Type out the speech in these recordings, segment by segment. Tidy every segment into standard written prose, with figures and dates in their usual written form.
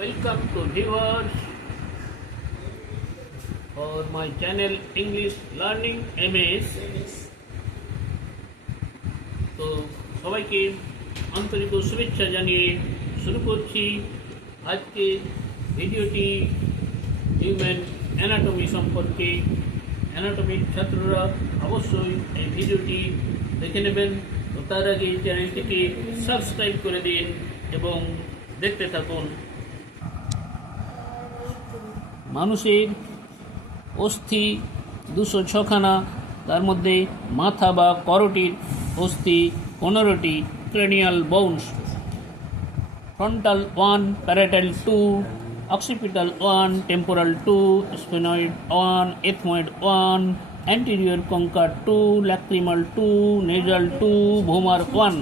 Welcome to viewers for my channel English Learning MS. তো সবাইকে আন্তরিক শুভেচ্ছা জানিয়ে শুরু করছি আজকে ভিডিওটি হিউম্যান অ্যানাটমি সম্পর্কে। অ্যানাটমির ছাত্ররা অবশ্যই এই ভিডিওটি দেখে নেবেন। তো তার আগে চ্যানেলটিকে সাবস্ক্রাইব করে দিন এবং দেখতে থাকুন। মানুষের অস্থি 206খানা, তার মধ্যে মাথা বা করটির অস্থি 15টি, cranial bones, frontal 1, parietal 2, occipital 1, temporal 2, sphenoid 1, ethmoid 1, anterior concha 2, lacrimal 2, nasal 2, vomer 1।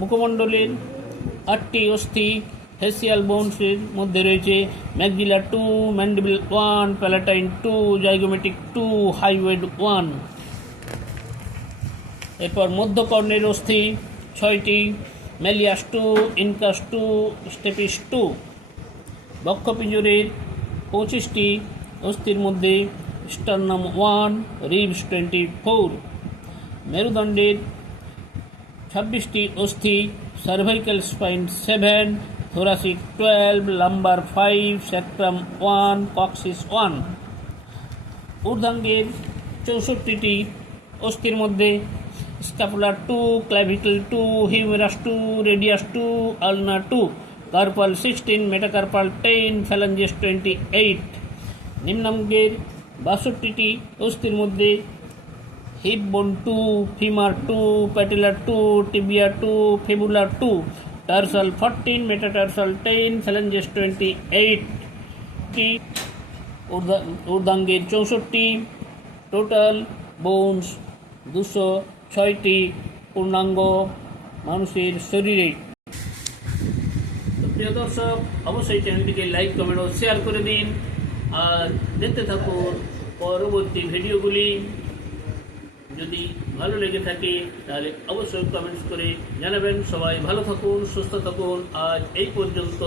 মুখমণ্ডলের 8টি অস্থি ফেসিয়াল বোনসের মধ্যে রয়েছে ম্যাক্সিলার 2, ম্যান্ডিবল 1, প্যালাটাইন 2, জাইগোমেটিক 2, হাইওয়েড 1। এরপর মধ্যকর্ণের অস্থি 6টি, ম্যালিয়াস 2, ইনকাস 2, স্টেপিস 2। বক্ষপিঞ্জরের 25টি অস্থির মধ্যে স্টার্নাম 1, রিবস 24। মেরুদণ্ডের 26টি অস্থি, cervical spine 7, thoracic 12, lumber 5, sacrum 1, coccyx 1। ঊর্ধ্বাঙ্গের 64টি অস্থির মধ্যে scapular 2, clavicle 2, humerus 2, radius 2, ulna 2, carpal 16, metacarpal 10, phalanges 28। নিম্নাঙ্গের 62টি অস্থির মধ্যে hip bone 2, femur 2, patellar 2, tibia 2, fibular 2, tarsal 14, metatarsal 10, phalanges 28টি। ঊর্ধ্বাঙ্গের 64টি, টোটাল বোনস 206টি পূর্ণাঙ্গ মানুষের শরীরে। তো প্রিয় দর্শক, অবশ্যই চ্যানেলটিকে লাইক, কমেন্ট ও শেয়ার করে দিন আর দেখতে থাকুন পরবর্তী ভিডিওগুলি। যদি ভালো লেগে থাকে তাহলে অবশ্যই কমেন্টস করে জানাবেন। সবাই ভালো থাকুন, সুস্থ থাকুন। আজ এই পর্যন্ত।